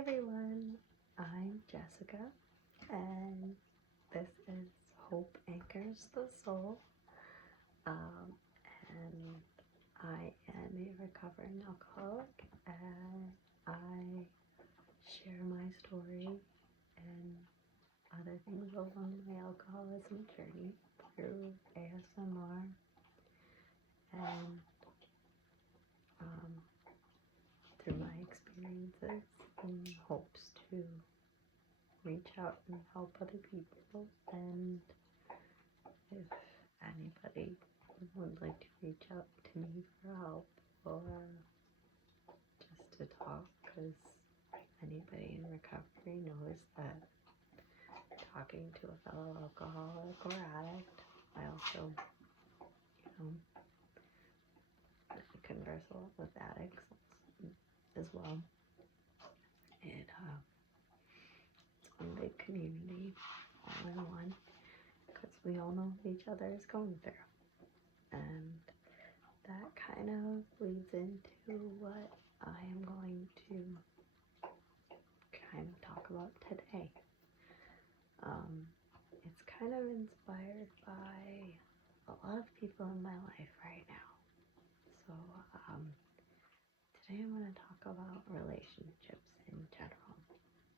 everyone, I'm Jessica, and this is Hope Anchors the Soul. Um, and I am a recovering alcoholic, and I share my story and other things along my alcoholism journey through ASMR and um, through my experiences in hopes to reach out and help other people. And if anybody would like to reach out to me for help or just to talk, because anybody in recovery knows that talking to a fellow alcoholic or addict, I also, converse a lot with addicts as well. It's one big community, all in one, because we all know what each other is going through. And that kind of leads into what I am going to kind of talk about today. It's kind of inspired by a lot of people in my life right now. So today I'm going to talk about relationships in general.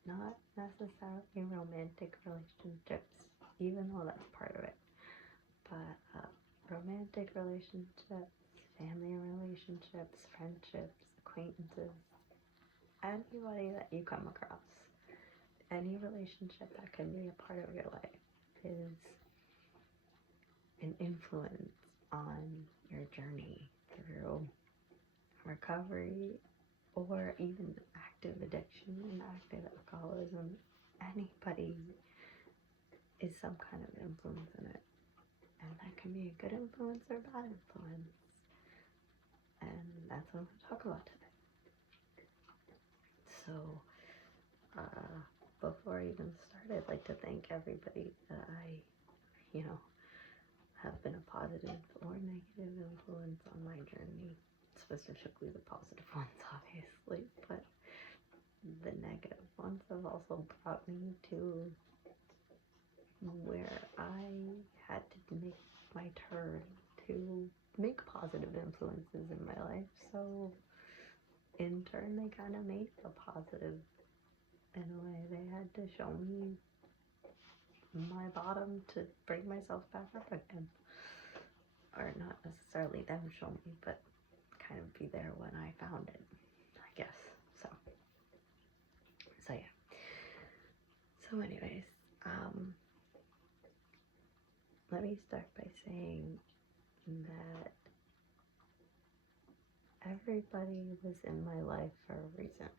Not necessarily romantic relationships, even though that's part of it, but romantic relationships, family relationships, friendships, acquaintances, anybody that you come across. Any relationship that can be a part of your life is an influence on your journey through recovery or even active addiction and active alcoholism. Anybody is some kind of influence in it. And that can be a good influence or bad influence. And that's what I'm going to talk about today. So, before I even start, I'd like to thank everybody that I, have been a positive or negative influence on my journey. Specifically the positive ones, obviously, but the negative ones have also brought me to where I had to make my turn to make positive influences in my life. So in turn, they kind of made a positive in a way. They had to show me my bottom to bring myself back up again. Or not necessarily them show me, but kind of be there when I found it, I guess. So yeah. So anyways, let me start by saying that everybody was in my life for a reason.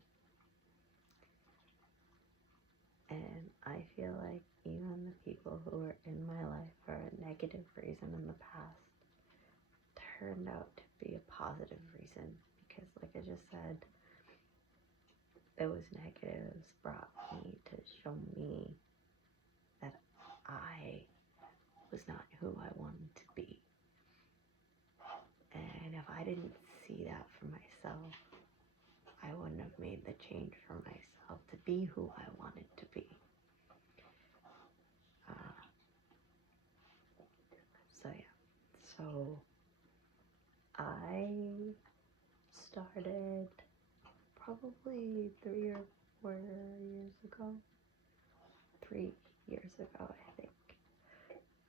And I feel like even the people who were in my life for a negative reason in the past turned out to be a positive reason, because like I just said, those negatives brought me to show me that I was not who I wanted to be. And if I didn't see that for myself, I wouldn't have made the change for myself to be who I wanted to be. So I started probably 3 or 4 years ago. 3 years ago, I think.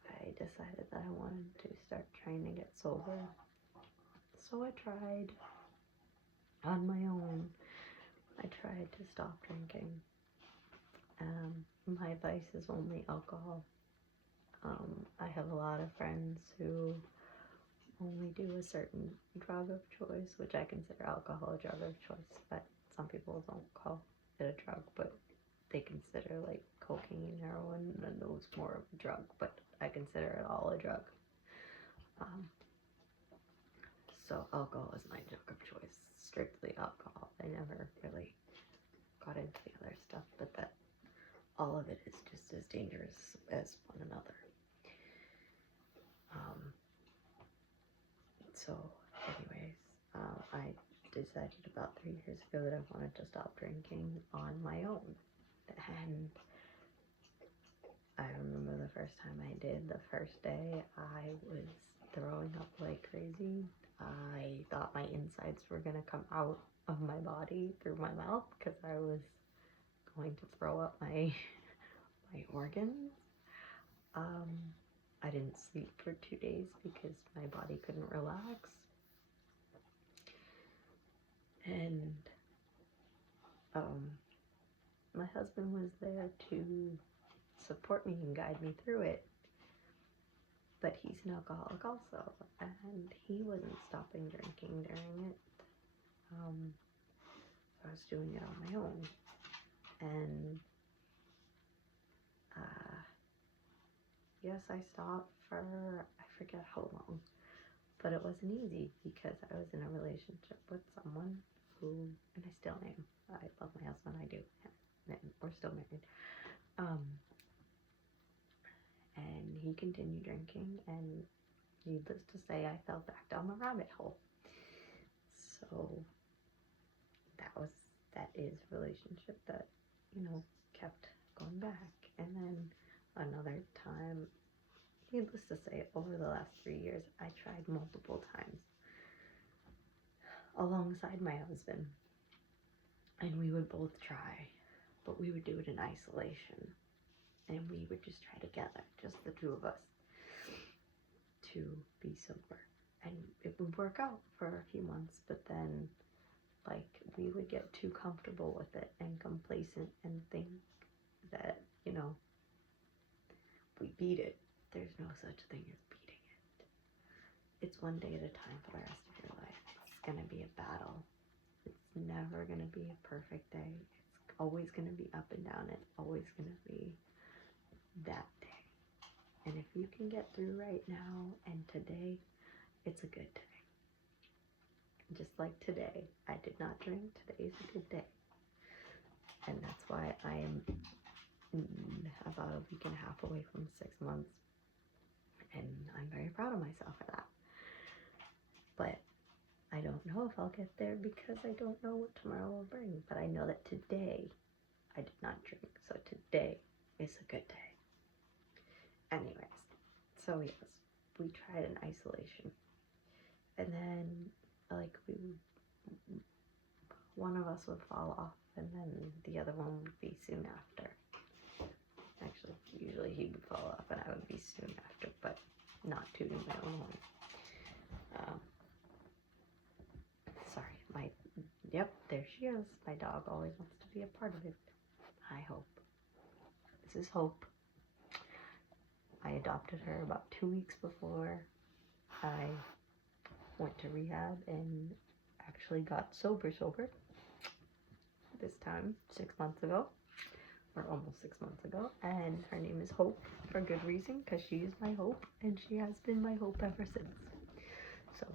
I decided that I wanted to start trying to get sober. So I tried on my own. I tried to stop drinking. My vice is only alcohol. I have a lot of friends who only do a certain drug of choice, which I consider alcohol a drug of choice, but some people don't call it a drug, but they consider like cocaine, heroin, and those more of a drug, but I consider it all a drug. So alcohol is my drug of choice, strictly alcohol. I never really got into the other stuff, but that all of it is just as dangerous as one another. So anyways, I decided about 3 years ago that I wanted to stop drinking on my own. And I remember the first time I did, the first day, I was throwing up like crazy. I thought my insides were gonna come out of my body through my mouth because I was going to throw up my organs. I didn't sleep for 2 days because my body couldn't relax. And my husband was there to support me and guide me through it. But he's an alcoholic also, and he wasn't stopping drinking during it. I was doing it on my own. And yes, I stopped for, I forget how long, but it wasn't easy because I was in a relationship with someone who, and I still am, I love my husband, I do, and we're still married, and he continued drinking, and needless to say, I fell back down the rabbit hole. So that is a relationship that, kept going back. And then another time, needless to say, over the last 3 years, I tried multiple times alongside my husband, and we would both try, but we would do it in isolation, and we would just try together, just the two of us, to be sober. And it would work out for a few months, but then we would get too comfortable with it and complacent and think that, we beat it. There's no such thing as beating it. It's one day at a time for the rest of your life. It's going to be a battle. It's never going to be a perfect day. It's always going to be up and down. It's always going to be that day. And if you can get through right now and today, it's a good day. Just like today, I did not drink. Today's a good day. And that's why I am about a week and a half away from 6 months. And I'm very proud of myself for that. But I don't know if I'll get there because I don't know what tomorrow will bring. But I know that today I did not drink. So today is a good day. Anyways, so yes, we tried in isolation. And then one of us would fall off, and then the other one would be soon after. Actually, usually he would fall off and I would be soon after, but not tooting my own horn. Sorry, yep, there she is. My dog always wants to be a part of it. I hope. This is Hope. I adopted her about 2 weeks before I went to rehab and actually got sober this time 6 months ago, or almost 6 months ago, and her name is Hope for good reason, because she is my hope, and she has been my hope ever since. So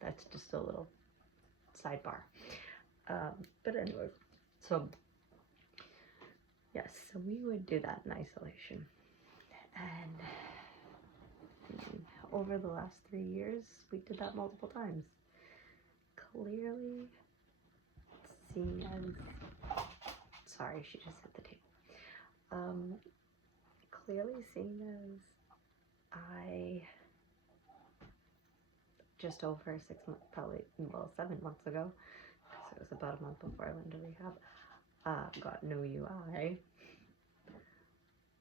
that's just a little sidebar. But anyway, so yes, so we would do that in isolation, and over the last 3 years, we did that multiple times. Clearly, seeing as, sorry, she just hit the table. Clearly seeing as I, just over 6 months, probably, 7 months ago, because it was about a month before I went to rehab, got no UI,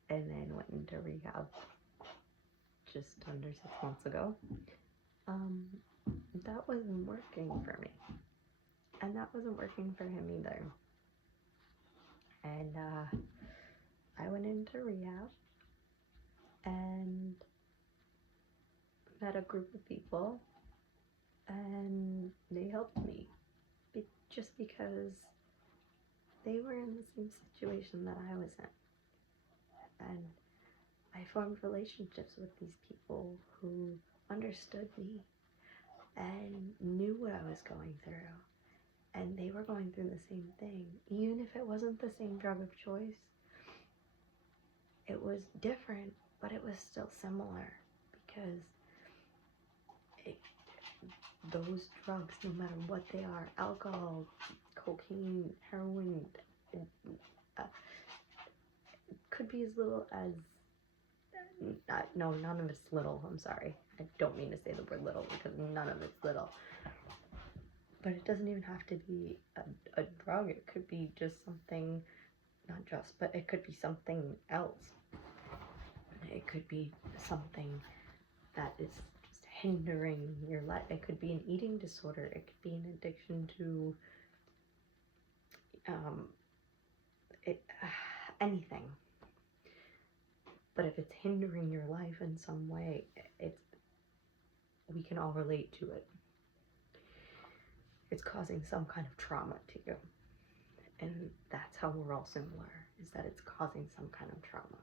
and then went into rehab just under 6 months ago. That wasn't working for me, and that wasn't working for him either. And I went into rehab and met a group of people, and they helped me just because they were in the same situation that I was in. And I formed relationships with these people who understood me and knew what I was going through. And they were going through the same thing. Even if it wasn't the same drug of choice, it was different, but it was still similar, because those drugs, no matter what they are, alcohol, cocaine, heroin, uh, could be as little as, no, none of it's little, I'm sorry. I don't mean to say the word little because none of it's little. But it doesn't even have to be a drug. It could be just something, not just, but it could be something else. It could be something that is just hindering your life. It could be an eating disorder. It could be an addiction to anything. But if it's hindering your life in some way, we can all relate to it. It's causing some kind of trauma to you. And that's how we're all similar, is that it's causing some kind of trauma.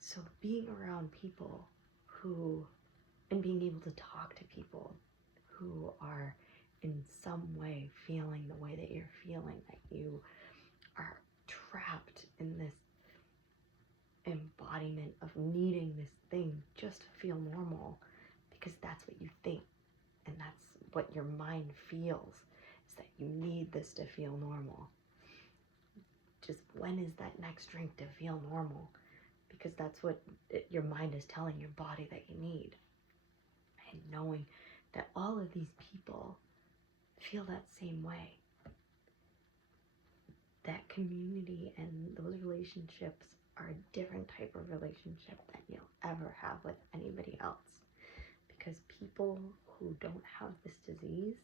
So being around people who, and being able to talk to people who are in some way feeling the way that you're feeling, that you are trapped in this embodiment of needing this thing just to feel normal, because that's what you think and that's what your mind feels, is that you need this to feel normal. Just when is that next drink to feel normal? Because that's what your mind is telling your body that you need. And knowing that all of these people feel that same way. That community and those relationships are a different type of relationship than you'll ever have with anybody else. Because people who don't have this disease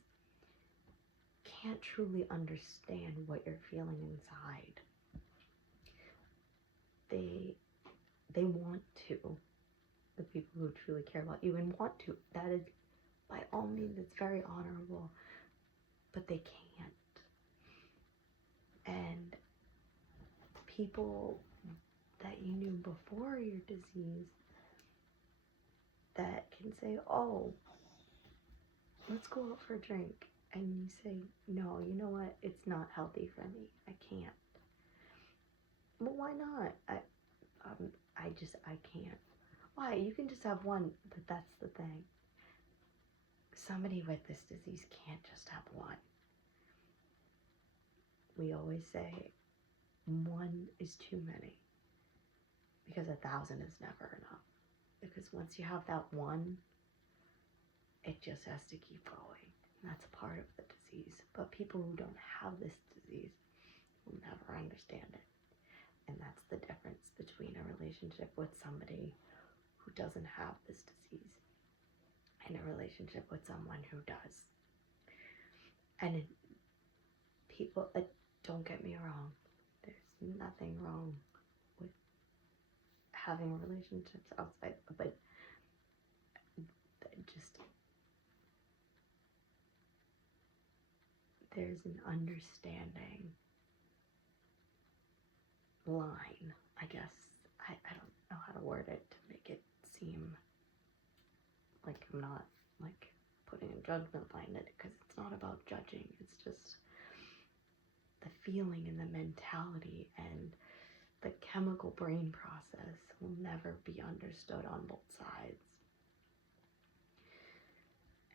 can't truly understand what you're feeling inside. They want to, the people who truly care about you and want to. That is, by all means, it's very honorable, but they can't. And people that you knew before your disease that can say, oh, let's go out for a drink. And you say, no, you know what? It's not healthy for me. I can't. Well, why not? I can't. Why? You can just have one, but that's the thing. Somebody with this disease can't just have one. We always say one is too many, because 1,000 is never enough. Because once you have that one, it just has to keep going. And that's a part of the disease. But people who don't have this disease will never understand it. And that's the difference between a relationship with somebody who doesn't have this disease and a relationship with someone who does. And people, don't get me wrong, there's nothing wrong with having relationships outside, but just there's an understanding line, I guess. I don't know how to word it to make it seem like I'm not like putting a judgment behind it, because it's not about judging. It's just the feeling and the mentality and the chemical brain process will never be understood on both sides.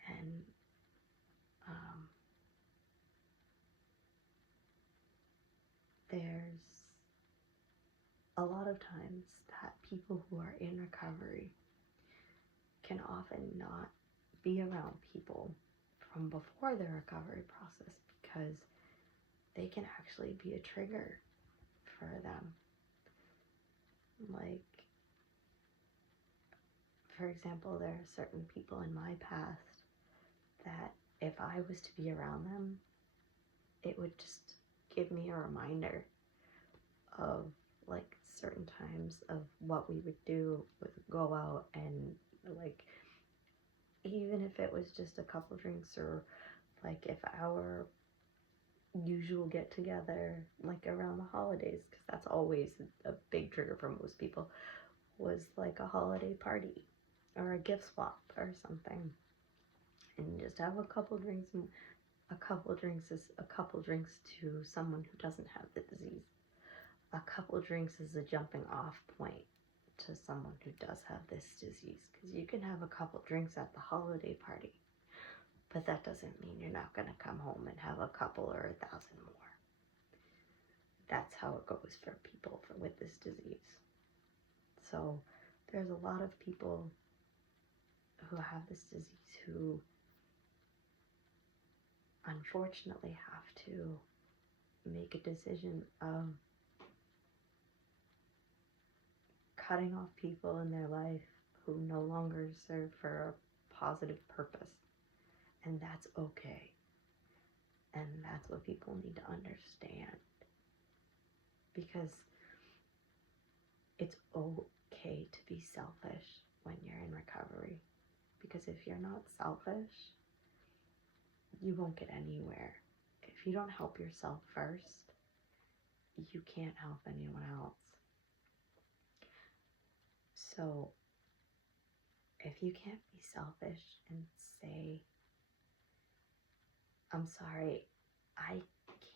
And there's a lot of times that people who are in recovery can often not be around people from before their recovery process, because they can actually be a trigger for them. Like, for example, there are certain people in my past that if I was to be around them, it would just give me a reminder of like certain times of what we would do, was go out and like, even if it was just a couple drinks, or like if our usual get together like around the holidays, because that's always a big trigger for most people, was like a holiday party or a gift swap or something, and just have a couple drinks. And a couple drinks is a couple drinks to someone who doesn't have the disease. A couple drinks is a jumping off point to someone who does have this disease, because you can have a couple drinks at the holiday party, But that doesn't mean you're not going to come home and have a couple or 1,000 more. That's how it goes for people with this disease. So there's a lot of people who have this disease who unfortunately have to make a decision of cutting off people in their life who no longer serve for a positive purpose. And that's okay. And that's what people need to understand. Because it's okay to be selfish when you're in recovery. Because if you're not selfish, you won't get anywhere. If you don't help yourself first, you can't help anyone else. So if you can't be selfish and say, I'm sorry, I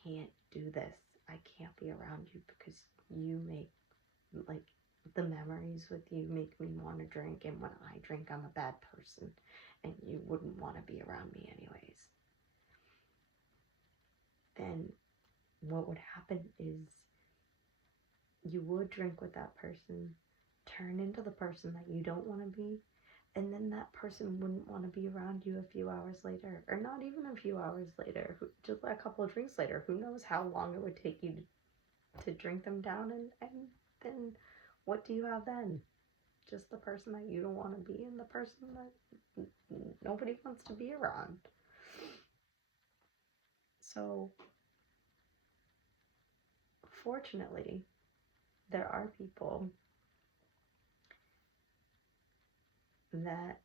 can't do this. I can't be around you because you make, like, the memories with you make me want to drink, and when I drink, I'm a bad person, and you wouldn't want to be around me anyways. Then what would happen is you would drink with that person, turn into the person that you don't want to be, and then that person wouldn't want to be around you a few hours later, or not even a few hours later, just a couple of drinks later. Who knows how long it would take you to drink them down, and then what do you have then? Just the person that you don't want to be and the person that nobody wants to be around. So, fortunately, there are people that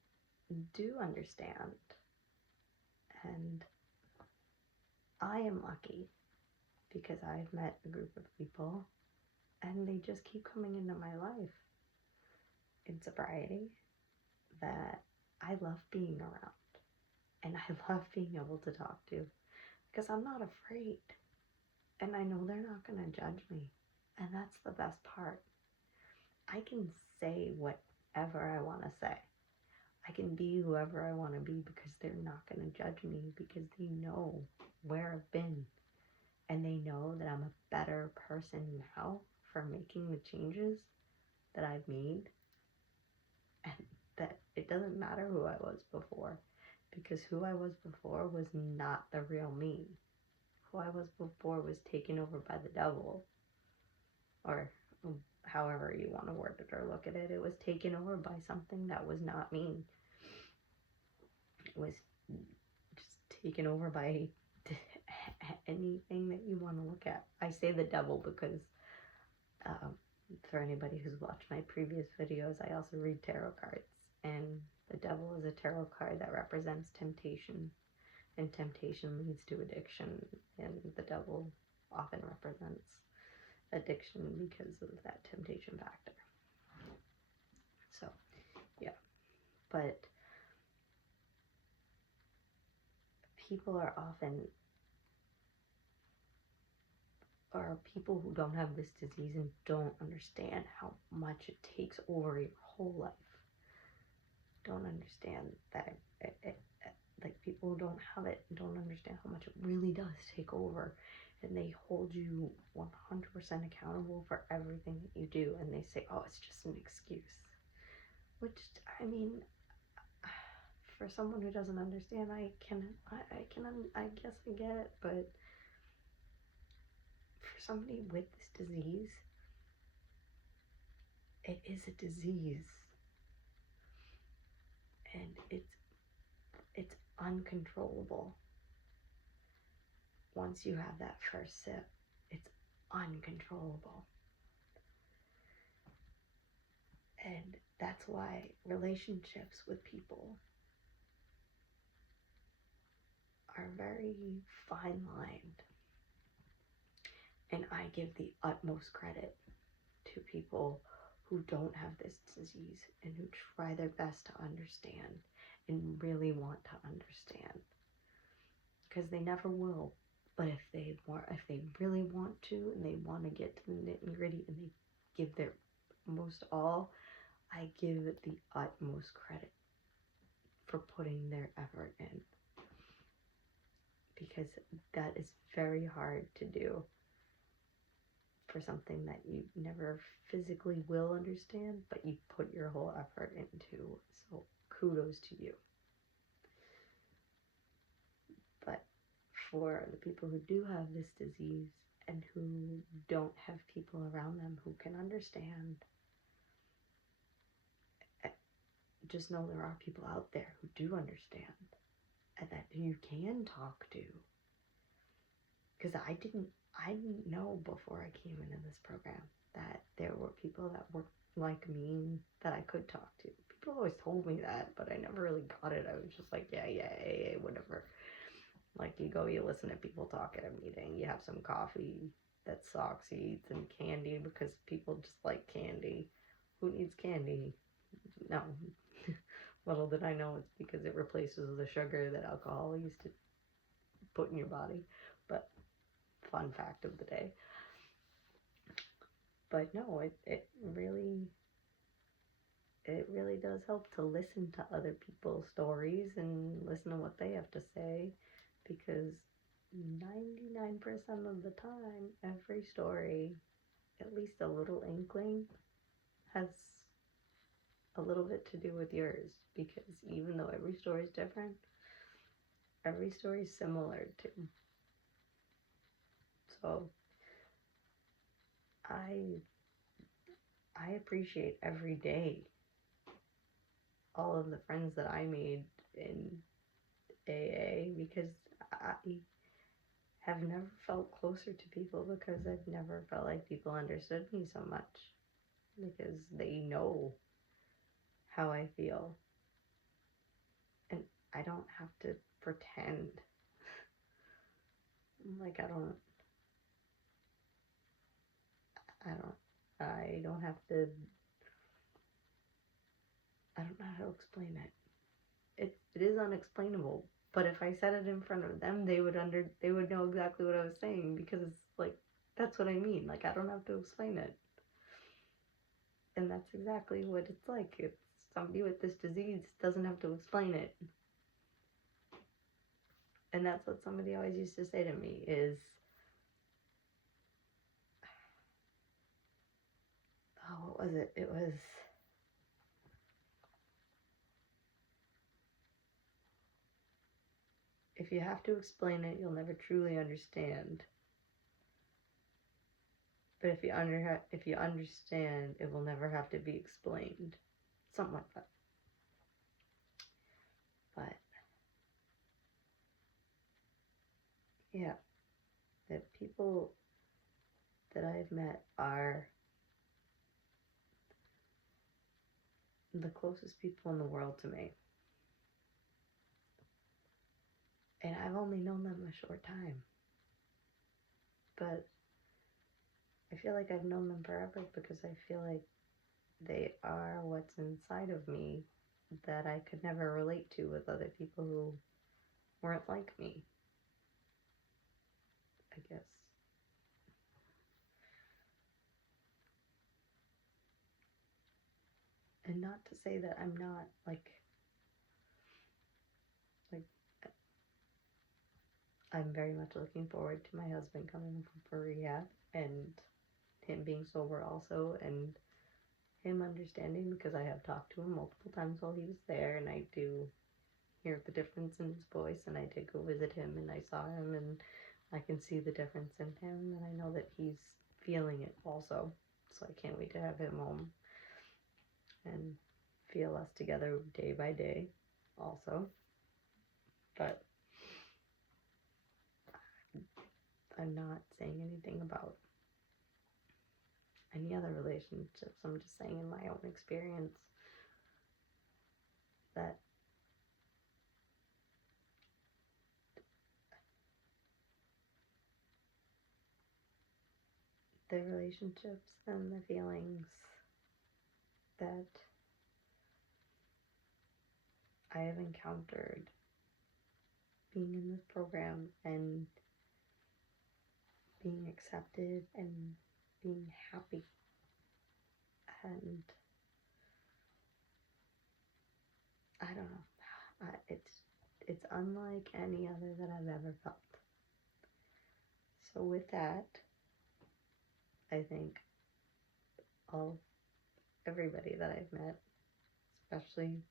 do understand, and I am lucky because I've met a group of people and they just keep coming into my life in sobriety that I love being around and I love being able to talk to, because I'm not afraid and I know they're not going to judge me, and that's the best part. I can say whatever I want to say. I can be whoever I want to be because they're not going to judge me, because they know where I've been and they know that I'm a better person now for making the changes that I've made, and that it doesn't matter who I was before, because who I was before was not the real me. Who I was before was taken over by the devil, or however you want to word it or look at it. It was taken over by something that was not me. It was just taken over by anything that you want to look at. I say the devil because for anybody who's watched my previous videos, I also read tarot cards, and the devil is a tarot card that represents temptation, and temptation leads to addiction, and the devil often represents addiction because of that temptation factor. So yeah, but people are often, or people who don't have this disease and don't understand how much it takes over your whole life, don't understand that like, people who don't have it don't understand how much it really does take over, and they hold you 100% accountable for everything that you do, and they say, oh, it's just an excuse, which, I mean, for someone who doesn't understand, I guess I get it, but for somebody with this disease, it is a disease, and it's uncontrollable. Once you have that first sip, it's uncontrollable. And that's why relationships with people are very fine-lined. And I give the utmost credit to people who don't have this disease and who try their best to understand and really want to understand. Because they never will. But if they really want to, and they want to get to the nitty-gritty, and they give their most all, I give it the utmost credit for putting their effort in. because that is very hard to do for something that you never physically will understand, but you put your whole effort into. So kudos to you. But for the people who do have this disease and who don't have people around them who can understand, just know there are people out there who do understand and that you can talk to. Because I didn't know before I came into this program that there were people that were like me that I could talk to. People always told me that, but I never really got it. I was just like, yeah, whatever. Like, you go, you listen to people talk at a meeting, you have some coffee that Socks eats and candy because people just like candy. Who needs candy? No. Little did I know it's because it replaces the sugar that alcohol used to put in your body. But fun fact of the day. But no, it really does help to listen to other people's stories and listen to what they have to say, because 99% of the time, every story, at least a little inkling, has a little bit to do with yours, because even though every story is different, every story is similar too. So I appreciate every day all of the friends that I made in AA, because I have never felt closer to people, because I've never felt like people understood me so much, because they know how I feel. And I don't have to pretend. Like, I don't have to, I don't know how to explain it. It is unexplainable. But if I said it in front of them, they would know exactly what I was saying, because it's like, that's what I mean. Like, I don't have to explain it. And that's exactly what it's like. It's somebody with this disease doesn't have to explain it. And that's what somebody always used to say to me is, oh, what was it? It was, if you have to explain it, you'll never truly understand. But if you understand, it will never have to be explained. Something like that. But yeah, the people that I've met are the closest people in the world to me. And I've only known them a short time. But I feel like I've known them forever, because I feel like they are what's inside of me that I could never relate to with other people who weren't like me, I guess. And not to say that I'm not, like I'm very much looking forward to my husband coming home from rehab, and him being sober also, and him understanding, because I have talked to him multiple times while he was there, and I do hear the difference in his voice, and I did go visit him, and I saw him, and I can see the difference in him, and I know that he's feeling it also, so I can't wait to have him home and feel us together day by day also. But I'm not saying anything about any other relationships. I'm just saying, in my own experience, that the relationships and the feelings that I have encountered being in this program and being accepted and being happy, and I don't know, it's unlike any other that I've ever felt. So with that, I think everybody that I've met, especially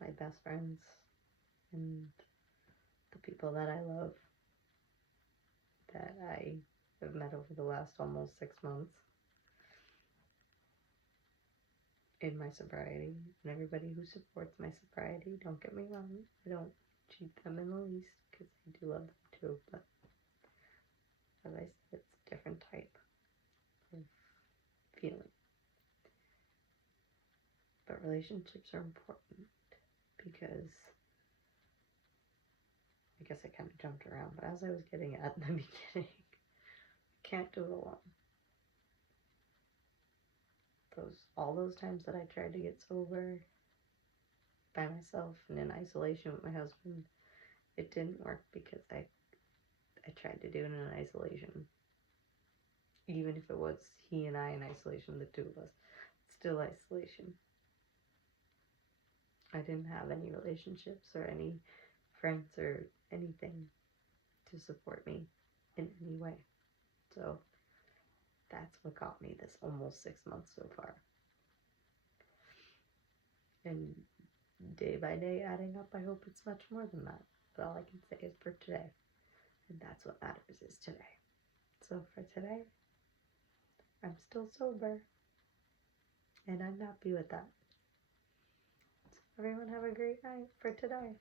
my best friends and the people that I love, that I have met over the last almost 6 months in my sobriety, and everybody who supports my sobriety. Don't get me wrong, I don't cheat them in the least, because I do love them too, but as I said, it's a different type of feeling. But relationships are important because, I guess I kind of jumped around, but as I was getting at in the beginning, I can't do it alone. All those times that I tried to get sober by myself and in isolation with my husband, it didn't work because I tried to do it in isolation. Even if it was he and I in isolation, the two of us, still isolation. I didn't have any relationships or any friends or anything to support me in any way. So that's what got me this almost 6 months so far. And day by day adding up, I hope it's much more than that. But all I can say is for today. And that's what matters is today. So for today, I'm still sober. And I'm happy with that. So everyone have a great night for today.